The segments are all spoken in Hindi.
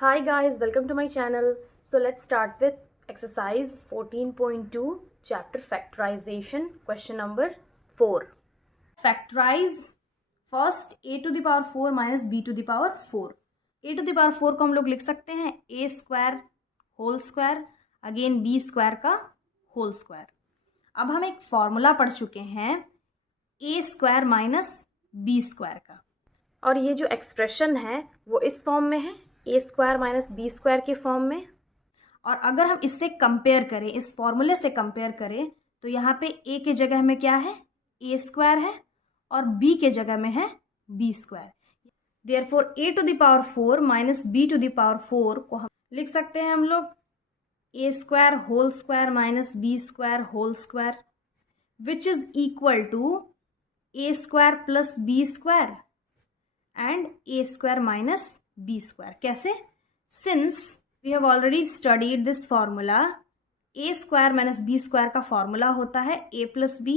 Hi guys, welcome to my channel. So let's start with exercise 14.2 chapter factorization, question number 4. Factorize first a to the power 4 minus b to the power 4. a to the power 4 को हम लोग लिख सकते हैं a square whole square again b square का होल स्क्वायर. अब हम एक फॉर्मूला पढ़ चुके हैं a square minus b square का, और ये जो एक्सप्रेशन है वो इस फॉर्म में है, A square minus B square के फॉर्म में. और अगर हम इससे कंपेयर करें, इस फॉर्मूले से कंपेयर करें, तो यहाँ पे ए के जगह में क्या है, ए स्क्वायर है, और बी के जगह में है B square. Therefore A to the power 4 minus B to the power 4 को हम लिख सकते हैं हम लोग A square whole square minus B square whole square, which is equal to A square plus B square and A square minus B square. कैसे? Since we have already studied this formula, A square minus B square का फॉर्मूला होता है A plus B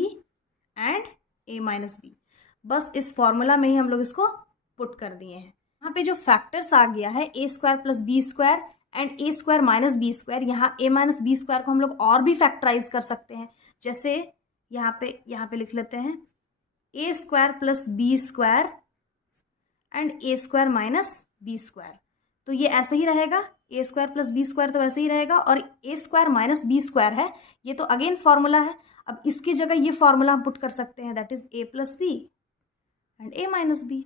and A minus B. बस इस फॉर्मूला में ही हम लोग इसको पुट कर दिए हैं. यहाँ पे जो फैक्टर्स आ गया है A square plus B square and A square minus B square, यहाँ ए माइनस बी स्क्वायर को हम लोग और भी फैक्टराइज कर सकते हैं. जैसे यहाँ पे लिख लेते हैं A square plus B square and A square minus B square. तो ये ऐसे ही रहेगा, A square plus B square तो वैसे ही रहेगा, और A square minus B square है, ये तो अगेन फॉर्मूला है. अब इसकी जगह ये फॉर्मूला हम पुट कर सकते हैं, that is A plus B and A minus B.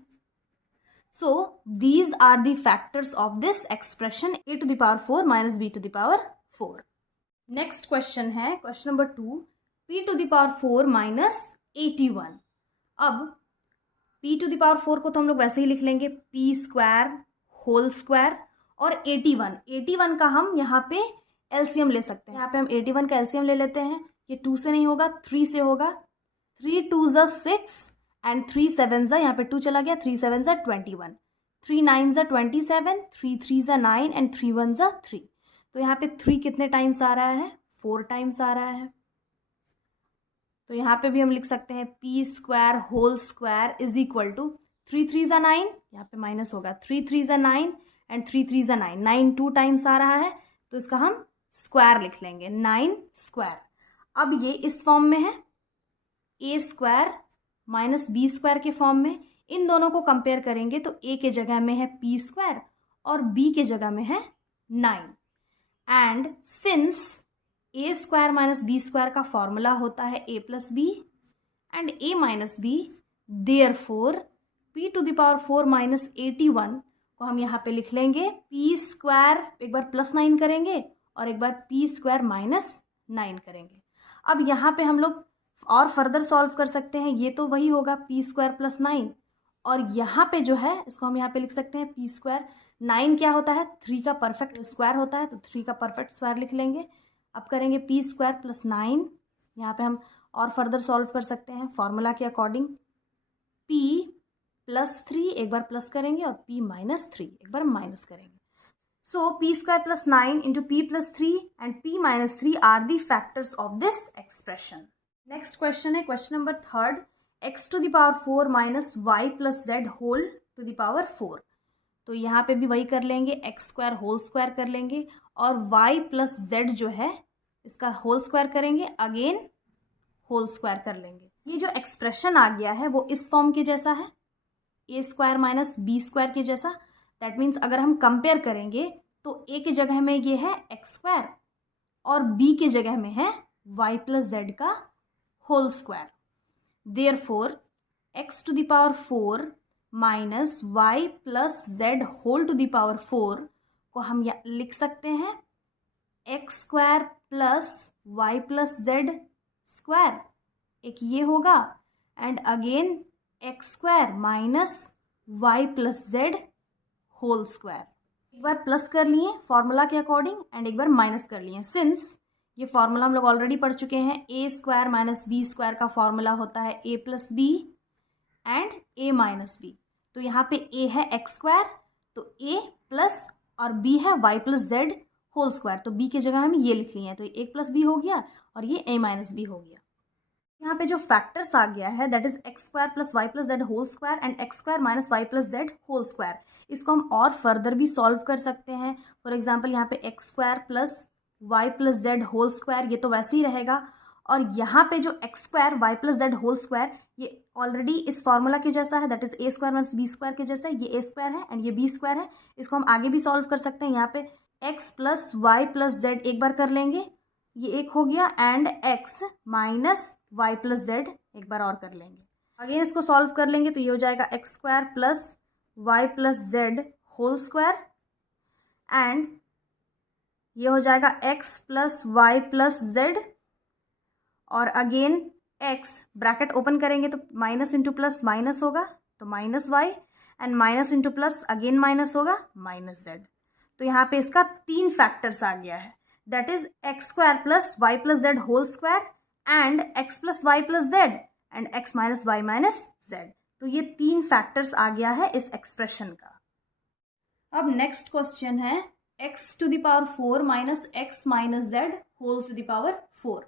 So these are the factors of this expression A to the power 4 minus B to the power 4. Next question है question number 2, P to the power 4 minus 81. अब p टू द पावर 4 को तो हम लोग वैसे ही लिख लेंगे p स्क्वायर होल स्क्वायर, और 81 का हम यहाँ पे एलसीएम ले सकते हैं. यहाँ पे हम 81 का एलसीएम ले लेते हैं. ये 2 से नहीं होगा, 3 से होगा. 3 2 ज़ा 6 एंड 3 7 ज़ा, यहाँ पे 2 चला गया, 3 7 ज़ा 21, 3 9 ज़ा 27, 3 3 ज़ा 9 एंड 3 1 ज़ा 3. तो यहाँ पे 3 कितने टाइम्स आ रहा है, 4 टाइम्स आ रहा है. तो यहाँ पे भी हम लिख सकते हैं P square whole square is equal to 3 3 ज़ा 9, यहाँ पे माइनस होगा, 3 3 ज़ा 9 एंड 3 3 ज़ा 9, 9 2 टाइम्स आ रहा है, तो इसका हम स्क्वायर लिख लेंगे, 9 स्क्वायर. अब ये इस फॉर्म में है, A square minus B square के फॉर्म में. इन दोनों को कंपेयर करेंगे तो ए के जगह में है पी स्क्वायर और बी के जगह में है 9. And since A square minus B square का फॉर्मूला होता है A plus B and A minus B, therefore P to the power 4 minus 81 को हम यहाँ पे लिख लेंगे पी स्क्वायर, एक बार प्लस 9 करेंगे और एक बार पी स्क्वायर माइनस 9 करेंगे. अब यहाँ पे हम लोग और फर्दर सॉल्व कर सकते हैं. ये तो वही होगा पी स्क्वायर प्लस 9, और यहाँ पे जो है इसको हम यहाँ पे लिख सकते हैं पी स्क्वायर. 9 क्या होता है, 3 का परफेक्ट स्क्वायर होता है, तो 3 का परफेक्ट स्क्वायर लिख लेंगे. अब करेंगे पी स्क्वायर प्लस 9, यहाँ पे हम और फर्दर सॉल्व कर सकते हैं फॉर्मूला के अकॉर्डिंग. p प्लस 3 एक बार प्लस करेंगे और p माइनस 3 एक बार माइनस करेंगे. So P square plus 9 into P plus 3 and p minus 3 are the factors of this expression. Next question है question number 3, x to the power 4 minus Y plus Z whole to the power 4. तो यहाँ पे भी वही कर लेंगे, एक्स स्क्वायर होल स्क्वायर कर लेंगे और y प्लस जेड जो है इसका होल स्क्वायर करेंगे, अगेन होल स्क्वायर कर लेंगे. ये जो एक्सप्रेशन आ गया है वो इस फॉर्म के जैसा है, A square minus B square के जैसा. दैट मीन्स अगर हम कंपेयर करेंगे तो ए के जगह में ये है एक्स स्क्वायर और बी के जगह में है वाई प्लस जेड का whole square. Therefore x to the power 4 minus Y plus Z whole to the power 4 को हम लिख सकते हैं x square plus y plus z square, एक ये होगा, and again x square minus Y plus Z whole square. एक बार प्लस कर लिए फॉर्मूला के अकॉर्डिंग एंड एक बार माइनस कर लिए. सिंस ये फॉर्मूला हम लोग ऑलरेडी पढ़ चुके हैं, A square minus B square का फॉर्मूला होता है A plus B and A minus B. तो यहाँ पे ए है एक्स स्क्वायर, तो ए प्लस और बी है Y plus Z whole square, तो बी की जगह हम ये लिख लिए हैं, तो एक प्लस बी हो गया और ये ए माइनस बी हो गया. यहाँ पे जो फैक्टर्स आ गया है that is x square plus y plus Z whole square and x square minus Y plus Z whole square. इसको हम और फर्दर भी सॉल्व कर सकते हैं। फॉर एग्जाम्पल यहाँ पे x square plus y plus Z whole square ये तो वैसे ही रहेगा, और यहाँ पे जो x square y plus Z whole square ये ऑलरेडी इस फॉर्मूला के जैसा है, that is a square minus B square के जैसा है। ये ए स्क्वायर है एंड ये बी स्क्वायर है। इसको हम आगे भी सॉल्व कर सकते हैं। यहाँ पे x plus y plus z एक बार कर लेंगे, ये एक हो गया, and x minus Y plus z एक बार और कर लेंगे। अगेन इसको सॉल्व कर लेंगे तो ये हो जाएगा x square plus y plus Z whole square and ये हो जाएगा x plus y plus z, और अगेन एक्स ब्रैकेट ओपन करेंगे तो माइनस इंटू प्लस माइनस होगा तो minus y, and minus into plus again minus होगा माइनस जेड। तो यहाँ पे इसका 3 फैक्टर्स आ गया है, that is x square plus y plus Z whole square and x plus y plus Z and x minus y minus z. तो ये 3 फैक्टर्स आ गया है इस एक्सप्रेशन का। अब नेक्स्ट क्वेश्चन है x to the power 4 minus x minus Z whole to the power 4।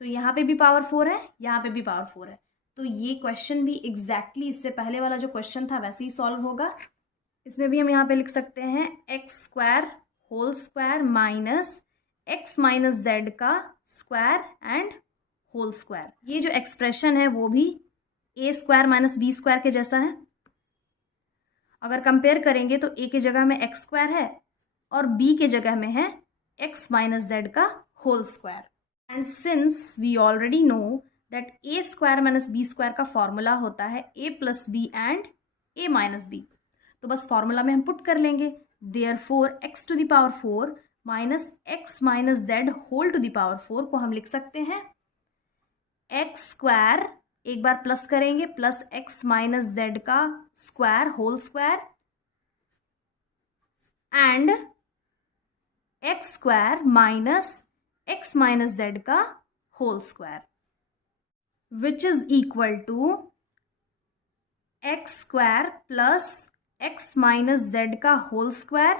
तो यहाँ पे भी पावर 4 है, यहाँ पे भी पावर 4 है। तो ये क्वेश्चन भी एग्जैक्टली इससे पहले वाला जो क्वेश्चन था वैसे ही सॉल्व होगा। इसमें भी हम यहाँ पे लिख सकते हैं x square whole square minus x minus Z का स्क्वायर एंड होल स्क्वायर। ये जो एक्सप्रेशन है वो भी a square minus B square के जैसा है। अगर कंपेयर करेंगे तो ए के जगह में एक्स स्क्वायर है और बी के जगह में है एक्स माइनस जेड का whole square. And since we already know that A square minus B square का फॉर्मूला होता है A plus B and A minus B, तो बस फॉर्मूला में हम पुट कर लेंगे। Therefore x to the power 4 minus x minus Z whole to the power 4 को हम लिख सकते हैं एक्स स्क्वायर, एक बार प्लस करेंगे, प्लस एक्स माइनस जेड का square whole square and x square minus x minus Z का whole square which is equal to X square plus x minus Z का होल स्क्वायर।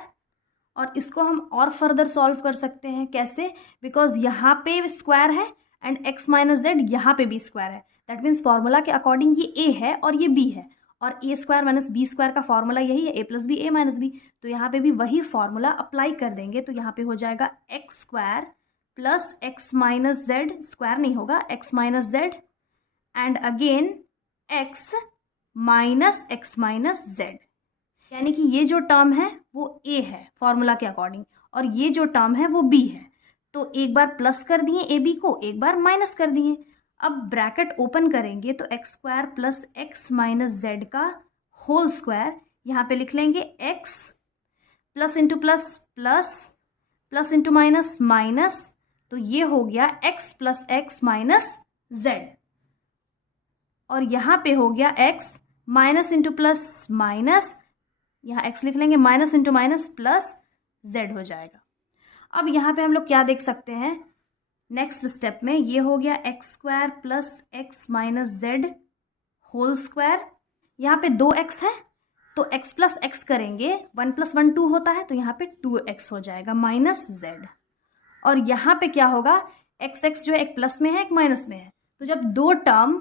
और इसको हम और फर्दर सॉल्व कर सकते हैं। कैसे? बिकॉज यहाँ पे स्क्वायर है एंड एक्स माइनस जेड यहाँ पे भी स्क्वायर है। दैट मीन्स फॉर्मूला के अकॉर्डिंग ये ए है और ये बी है, और A square minus B square का फॉर्मूला यही है, A plus B A minus B. तो यहाँ पे भी वही फॉर्मूला अप्लाई कर देंगे तो यहाँ पे हो जाएगा x square plus x minus Z, square नहीं होगा, x minus Z and again x minus Z. यानी कि ये जो टर्म है वो ए है फॉर्मूला के अकॉर्डिंग और ये जो टर्म है वो बी है। तो एक बार प्लस कर दिए ए बी को, एक बार माइनस कर दिए। अब ब्रैकेट ओपन करेंगे तो x square plus x minus Z का होल स्क्वायर, यहाँ पे लिख लेंगे x plus into plus plus plus into minus minus, तो ये हो गया x plus x minus Z. और यहाँ पे हो गया x minus into plus minus, यहाँ एक्स लिख लेंगे, minus into minus plus Z हो जाएगा। अब यहाँ पे हम लोग क्या देख सकते हैं, नेक्स्ट स्टेप में ये हो गया x square plus x minus Z whole square. यहाँ पे 2x है तो x प्लस एक्स करेंगे, 1 प्लस 1 2 होता है, तो यहाँ पे 2x हो जाएगा माइनस जेड। और यहाँ पे क्या होगा, x जो है एक प्लस में है एक माइनस में है, तो जब दो टर्म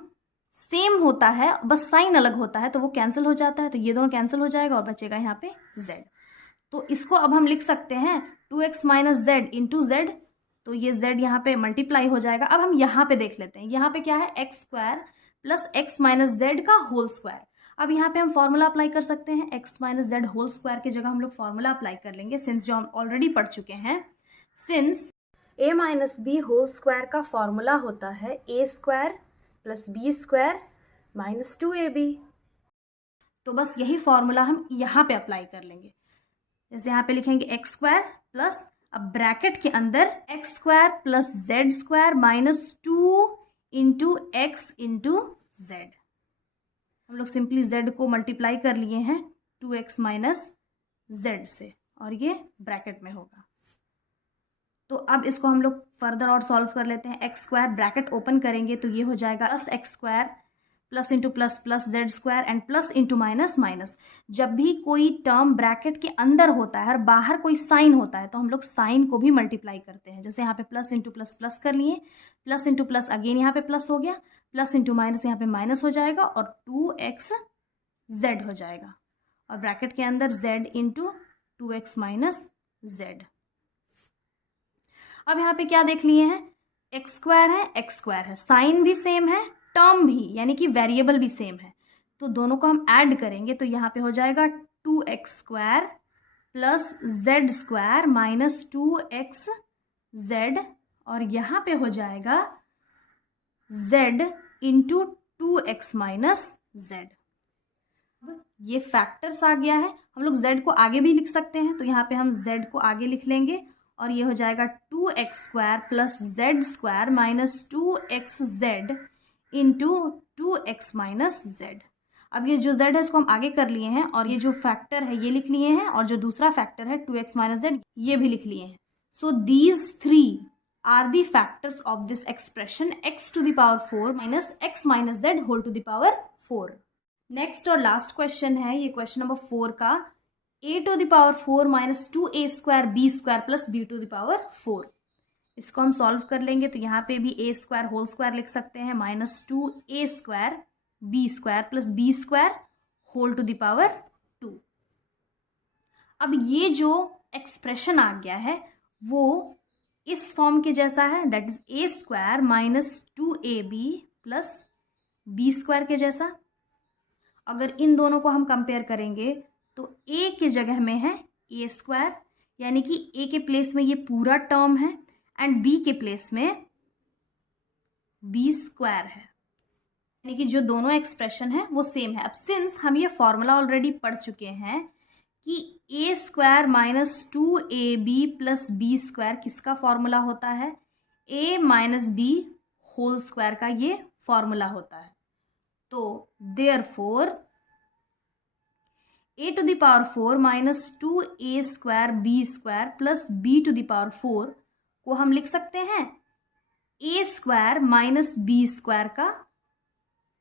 सेम होता है बस साइन अलग होता है तो वो कैंसिल हो जाता है, तो ये दोनों कैंसिल हो जाएगा और बचेगा यहाँ पे z। तो इसको अब हम लिख सकते हैं 2x minus Z into Z, तो ये z यहाँ पे मल्टीप्लाई हो जाएगा। अब हम यहाँ पे देख लेते हैं, यहाँ पे क्या है, x square plus x minus Z का होल स्क्वायर। अब यहाँ पे हम फॉर्मूला अप्लाई कर सकते हैं, x minus Z whole square की जगह हम लोग फॉर्मूला अप्लाई कर लेंगे सिंस जो हम ऑलरेडी पढ़ चुके हैं। Since a minus B whole square का फॉर्मूला होता है A square plus B square minus 2ab, तो बस यही फॉर्मूला हम यहाँ पे अप्लाई कर लेंगे। जैसे यहाँ पे लिखेंगे एक्स स्क्वायर प्लस, अब ब्रैकेट के अंदर x square plus z square minus 2 into x into Z. हम लोग सिंपली जेड को मल्टीप्लाई कर लिए हैं 2x माइनस जेड से और ये ब्रैकेट में होगा। तो अब इसको हम लोग फर्दर और सॉल्व कर लेते हैं। एक्स स्क्वायर ब्रैकेट ओपन करेंगे तो ये हो जाएगा plus x square plus into plus plus z square and plus into minus minus. जब भी कोई टर्म ब्रैकेट के अंदर होता है और बाहर कोई साइन होता है तो हम लोग साइन को भी मल्टीप्लाई करते हैं। जैसे यहाँ पे प्लस इंटू प्लस प्लस कर लिए, प्लस इंटू प्लस अगेन यहाँ पे प्लस हो गया, प्लस इंटू माइनस यहाँ पे माइनस हो जाएगा और 2xz हो जाएगा, और ब्रैकेट के अंदर z into 2x minus z। अब यहाँ पे क्या देख लिए हैं, एक्स स्क्वायर है, एक्स स्क्वायर है, साइन भी सेम है, टर्म भी यानी कि वेरिएबल भी सेम है, तो दोनों को हम ऐड करेंगे तो यहाँ पे हो जाएगा 2x² plus z square minus 2xz, और यहाँ पे हो जाएगा z into 2x minus z। ये फैक्टर्स आ गया है, हम लोग z को आगे भी लिख सकते हैं, तो यहाँ पे हम z को आगे लिख लेंगे और ये हो जाएगा 2x² plus z square minus 2xz into 2x minus z। अब ये जो z है इसको हम आगे कर लिए हैं, और ये जो फैक्टर है ये लिख लिए हैं, और जो दूसरा फैक्टर है 2x माइनस z ये भी लिख लिए हैं। So these three are the factors of this expression x to the power 4 minus x minus z whole to the power 4। Next और लास्ट क्वेश्चन है ये क्वेश्चन नंबर 4 का, a to the power 4 minus 2a square b square plus b to the power 4। इसको हम सॉल्व कर लेंगे तो यहाँ पे भी a स्क्वायर होल स्क्वायर लिख सकते हैं minus 2a square b square plus b square whole to the power 2। अब ये जो एक्सप्रेशन आ गया है वो इस फॉर्म के जैसा है, that is a square minus 2ab plus b square के जैसा। अगर इन दोनों को हम कंपेयर करेंगे तो a के जगह में है a स्क्वायर, यानी कि a के प्लेस में ये पूरा टर्म है, एंड b के प्लेस में b स्क्वायर है, यानी कि जो दोनों एक्सप्रेशन है वो सेम है। अब सिंस हम ये फॉर्मूला ऑलरेडी पढ़ चुके हैं कि a square minus 2ab plus b square किसका फॉर्मूला होता है, a minus b whole square का ये फॉर्मूला होता है। तो therefore a to the power 4 minus 2a square b square plus b to the power 4 को हम लिख सकते हैं a square minus b square का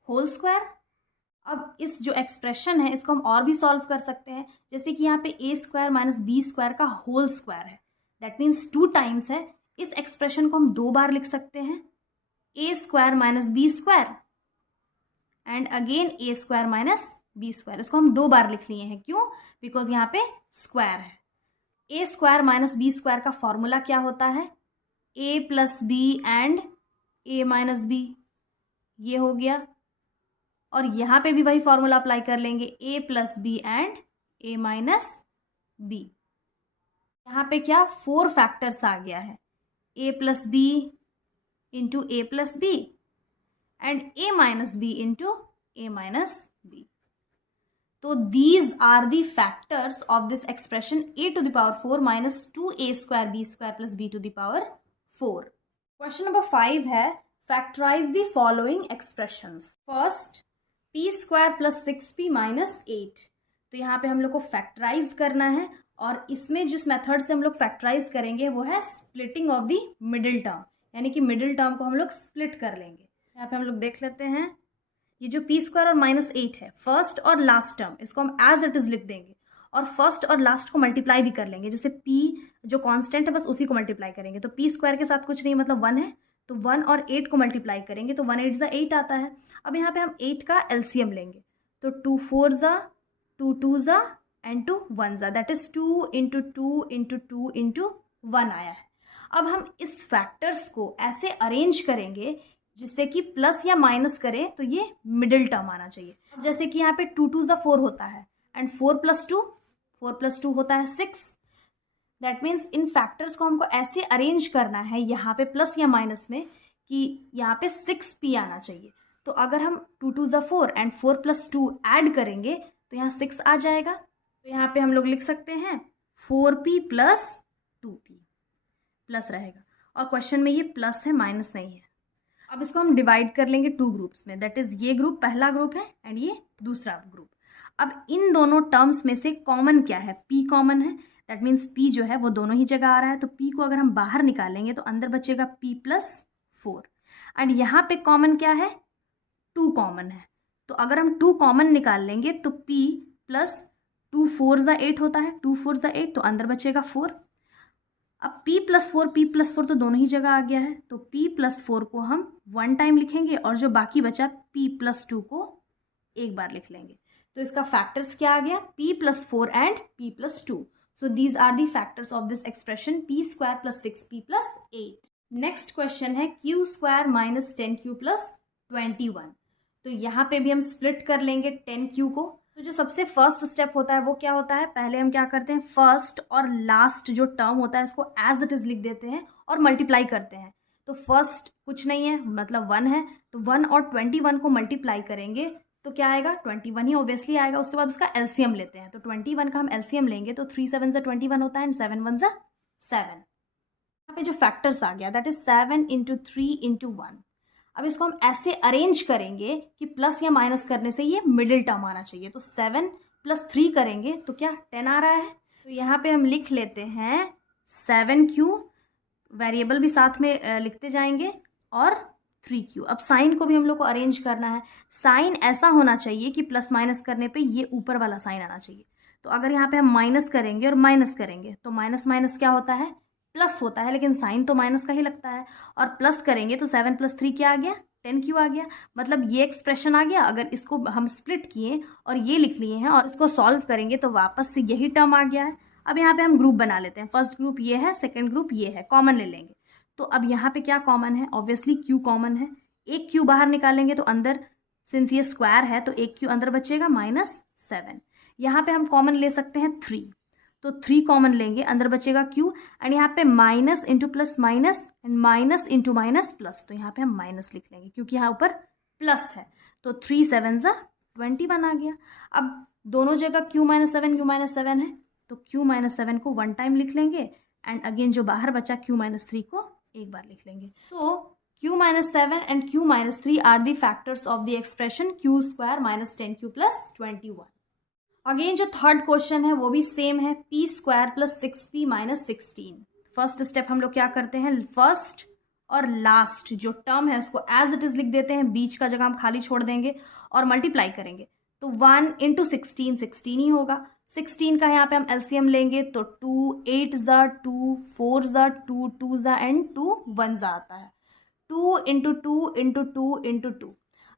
होल स्क्वायर। अब इस जो एक्सप्रेशन है इसको हम और भी सॉल्व कर सकते हैं, जैसे कि यहाँ पे a square minus b square का होल स्क्वायर है, दैट मीन्स 2 टाइम्स है। इस एक्सप्रेशन को हम 2 बार लिख सकते हैं, a square minus b square and again a square minus b square. इसको हम 2 बार लिख लिए हैं, क्यों, बिकॉज यहाँ पे स्क्वायर है। a square minus b square का फॉर्मूला क्या होता है, a plus b and a minus b, ये हो गया। और यहाँ पे भी वही फॉर्मूला अप्लाई कर लेंगे, a plus B and a minus B. यहाँ पे क्या 4 फैक्टर्स आ गया है, a plus B into A plus B and a minus B into A minus B. तो these are the factors of this expression a to the power 4 minus 2a square b square plus b to the power 4। Question number 5 है, factorize the following expressions. First p square plus 6p minus 8। तो यहाँ पे हम लोग को फैक्टराइज करना है, और इसमें जिस मेथड से हम लोग फैक्टराइज करेंगे वो है splitting of the middle term, यानी कि मिडिल टर्म को हम लोग स्प्लिट कर लेंगे। यहाँ पे हम लोग देख लेते हैं, ये जो p स्क्वायर और माइनस 8 है, फर्स्ट और लास्ट टर्म इसको हम एज इट इज लिख देंगे, और फर्स्ट और लास्ट को मल्टीप्लाई भी कर लेंगे। जैसे p जो कांस्टेंट है बस उसी को मल्टीप्लाई करेंगे, तो p स्क्वायर के साथ कुछ नहीं मतलब 1 है, तो 1 और 8 को मल्टीप्लाई करेंगे तो 1 8 ज़ा 8 आता है। अब यहाँ पे हम 8 का एलसीएम लेंगे, तो 2 4 ज़ा 2 2 ज़ा एंड 2 1 ज़ा, that is 2 into 2 into 2 into 1 आया है। अब हम इस फैक्टर्स को ऐसे अरेंज करेंगे जिससे कि प्लस या माइनस करें तो ये मिडिल टर्म आना चाहिए। अब जैसे कि यहाँ पे 2 2 ज़ा 4 होता है एंड 4 प्लस 2 होता है 6। दैट मीन्स इन फैक्टर्स को हमको ऐसे अरेंज करना है यहाँ पे प्लस या माइनस में कि यहाँ पे 6p आना चाहिए। तो अगर हम 2 2 ज़ा 4 एंड 4 प्लस 2 ऐड करेंगे तो यहाँ 6 आ जाएगा। तो यहाँ पे हम लोग लिख सकते हैं 4p प्लस 2p, प्लस रहेगा, और क्वेश्चन में ये प्लस है माइनस नहीं है। अब इसको हम डिवाइड कर लेंगे 2 ग्रुप्स में, दैट इज ये ग्रुप पहला ग्रुप है एंड ये दूसरा ग्रुप। अब इन दोनों टर्म्स में से कॉमन क्या है, p कॉमन है, दैट मीन्स p जो है वो दोनों ही जगह आ रहा है, तो p को अगर हम बाहर निकालेंगे तो अंदर बचेगा p प्लस 4। एंड यहाँ पे कॉमन क्या है, 2 कॉमन है, तो अगर हम 2 कॉमन निकाल लेंगे तो p प्लस 2 4 ज़ा 8 होता है, 2 4 ज़ा 8, तो अंदर बचेगा 4। अब p+4 तो दोनों ही जगह आ गया है, तो p+4 को हम 1 टाइम लिखेंगे और जो बाकी बचा p+2 को एक बार लिख लेंगे। तो इसका फैक्टर्स क्या आ गया, p+4 and p+2। So these are the factors of this expression p² + 6p + 8। Next question है q² - 10q + 21। तो यहाँ पे भी हम स्प्लिट कर लेंगे 10q को। तो जो सबसे फर्स्ट स्टेप होता है वो क्या होता है, पहले हम क्या करते हैं, फर्स्ट और लास्ट जो टर्म होता है उसको एज इट इज लिख देते हैं और मल्टीप्लाई करते हैं। तो फर्स्ट कुछ नहीं है, मतलब 1 है, तो 1 और 21 को मल्टीप्लाई करेंगे तो क्या आएगा, 21 ही ऑब्वियसली आएगा। उसके बाद उसका एलसीएम लेते हैं, तो 21 का हम एलसीएम लेंगे तो 3 7 ज़ा 21 होता है एंड 7 1 ज़ा 7। यहाँ पे जो फैक्टर्स आ गया दैट इज 7 × 3 × 1। अब इसको हम ऐसे अरेंज करेंगे कि प्लस या माइनस करने से ये मिडिल टर्म आना चाहिए। तो 7 + 3 करेंगे तो क्या 10 आ रहा है। तो यहाँ पे हम लिख लेते हैं 7q, वेरिएबल भी साथ में लिखते जाएंगे, और 3q। अब साइन को भी हम लोग को अरेंज करना है। साइन ऐसा होना चाहिए कि प्लस माइनस करने पे ये ऊपर वाला साइन आना चाहिए। तो अगर यहाँ पे हम माइनस करेंगे और माइनस करेंगे तो माइनस माइनस क्या होता है, प्लस होता है, लेकिन साइन तो माइनस का ही लगता है। और प्लस करेंगे तो 7 + 3 क्या आ गया, 10q आ गया। मतलब ये एक्सप्रेशन आ गया। अगर इसको हम स्प्लिट किए और ये लिख लिए हैं और इसको सॉल्व करेंगे तो वापस से यही टर्म आ गया है। अब यहाँ पे हम ग्रुप बना लेते हैं, फर्स्ट ग्रुप ये है, सेकेंड ग्रुप ये है, कॉमन ले लेंगे। तो अब यहाँ पे क्या कॉमन है, ऑब्वियसली q कॉमन है। एक q बाहर निकालेंगे तो अंदर, सिंस ये स्क्वायर है तो एक q अंदर बचेगा -7। यहाँ पे हम कॉमन ले सकते हैं 3, तो 3 कॉमन लेंगे, अंदर बचेगा q। एंड यहाँ पे minus into plus minus and minus into minus plus, तो यहाँ पे हम माइनस लिख लेंगे क्योंकि यहाँ ऊपर प्लस है। तो 3 7 ज़ा 21 आ गया। अब दोनों जगह q - 7 q - 7 है, तो q - 7 को 1 टाइम लिख लेंगे एंड अगेन जो बाहर बचा q - 3 को एक बार लिख लेंगे। तो q - 7 and q - 3 are the factors of the expression q² - 10q + 21। Again जो थर्ड क्वेश्चन है वो भी सेम है, p² + 6p - 16। फर्स्ट स्टेप हम लोग क्या करते हैं, फर्स्ट और लास्ट जो टर्म है उसको एज इट इज लिख देते हैं, बीच का जगह हम खाली छोड़ देंगे और मल्टीप्लाई करेंगे। तो 1 × 16 16 ही होगा। 16 का यहाँ पे हम एलसीएम लेंगे तो 2 8 ज़ा 2 4 ज़ा 2 2 ज़ा एंड 2 1 ज़ा आता है। 2 × 2 × 2 × 2।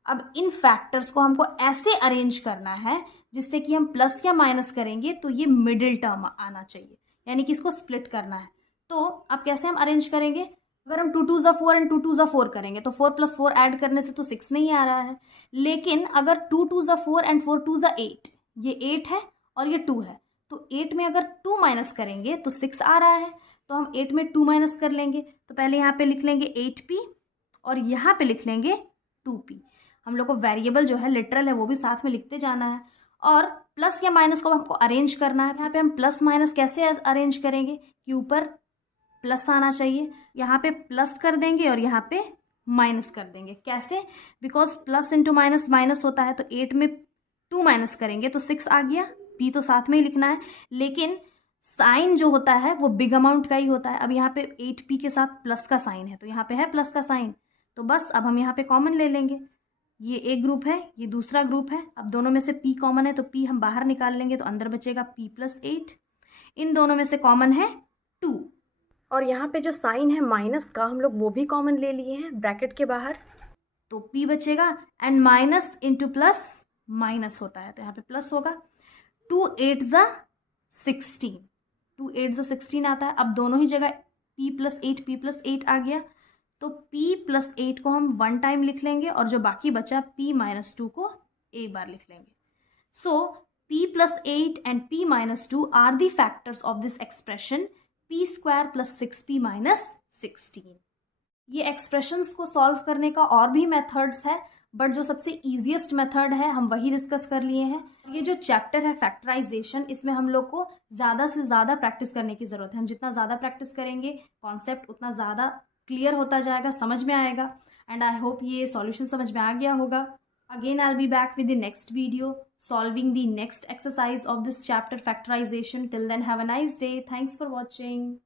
अब इन फैक्टर्स को हमको ऐसे अरेंज करना है जिससे कि हम प्लस या माइनस करेंगे तो ये मिडिल टर्म आना चाहिए, यानी कि इसको स्प्लिट करना है। तो अब कैसे हम अरेंज करेंगे, अगर हम 2 2 ज़ा 4 एंड 2 2 ज़ा 4 करेंगे तो 4 + 4 ऐड करने से तो 6 नहीं आ रहा है। लेकिन अगर 2 2 ज़ा 4 एंड 4 2 ज़ा 8, ये 8 है और ये 2 है, तो 8 में अगर 2 माइनस करेंगे तो 6 आ रहा है। तो हम 8 में 2 माइनस कर लेंगे, तो पहले यहाँ पे लिख लेंगे 8p और यहाँ पे लिख लेंगे 2p। हम लोग को वेरिएबल जो है लिटरल है वो भी साथ में लिखते जाना है। और प्लस या माइनस को हमको अरेंज करना है। यहाँ पे हम प्लस माइनस कैसे अरेंज करेंगे कि ऊपर प्लस आना चाहिए, यहाँ पे प्लस कर देंगे और यहाँ पे माइनस कर देंगे। कैसे, because plus into minus minus होता है, तो 8 में 2 माइनस करेंगे तो 6 आ गया। p तो साथ में ही लिखना है, लेकिन साइन जो होता है वो बिग अमाउंट का ही होता है। अब यहाँ पे 8p के साथ प्लस का साइन है तो यहाँ पे है प्लस का साइन, तो बस अब हम यहाँ पे कॉमन ले लेंगे। ये एक ग्रुप है, ये दूसरा ग्रुप है। अब दोनों में से p कॉमन है तो p हम बाहर निकाल लेंगे तो अंदर बचेगा p + 8। इन दोनों में से कॉमन है 2, और यहाँ पे जो साइन है माइनस का हम लोग वो भी कॉमन ले लिए हैं ब्रैकेट के बाहर, तो p बचेगा and minus into plus minus होता है तो यहाँ पे प्लस होगा। 2 8 ज़ा 16, 2 8 ज़ा 16 आता है। अब दोनों ही जगह p + 8 p + 8 आ गया, तो p + 8 को हम 1 टाइम लिख लेंगे और जो बाकी बचा p - 2 को एक बार लिख लेंगे। So p + 8 and p - 2 are the factors of this expression p² + 6p - 16। ये एक्सप्रेशंस को सॉल्व करने का और भी मेथड्स है, बट जो सबसे ईजिएस्ट मेथड है हम वही डिस्कस कर लिए हैं। ये जो चैप्टर है फैक्टराइजेशन, इसमें हम लोग को ज़्यादा से ज़्यादा प्रैक्टिस करने की ज़रूरत है। हम जितना ज़्यादा प्रैक्टिस करेंगे कॉन्सेप्ट उतना ज़्यादा क्लियर होता जाएगा, समझ में आएगा। एंड आई होप ये सॉल्यूशन समझ में आ गया होगा। Again I will be back with the next video solving the next exercise of this chapter factorization. Till then, have a nice day. Thanks for watching.